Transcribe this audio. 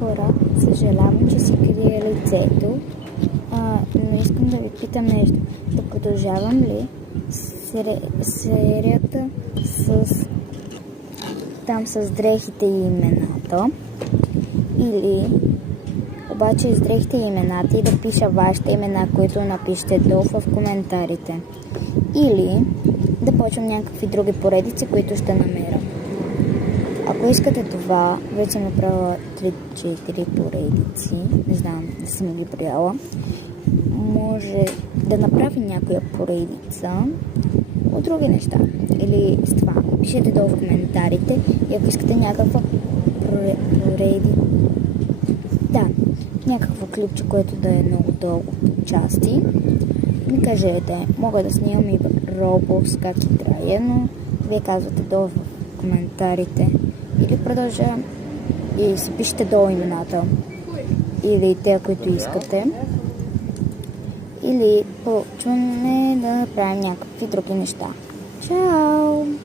хора, съжалявам, че си крия лицето, но искам да ви питам нещо. Да продължавам ли серията с дрехите и имената, или обаче с дрехите и имената и да пиша вашите имена, които напишете долу в коментарите, или да почвам някакви други поредици, които ще намеря. Ако искате това, вече съм направила 3-4 поредици, не знам, не съм ги прияла. Може да направи някоя поредица от други неща. Или с това. Пишете долу в коментарите и ако искате някаква поредица. Да, някакво клипче, което да е много дълго по части. Ми кажете, мога да снимам и Roblox как играя, но вие казвате долу в коментарите. Или продължа и си пишете долу имената. Или те, които искате. Или почваме да правим някакви други неща. Чао!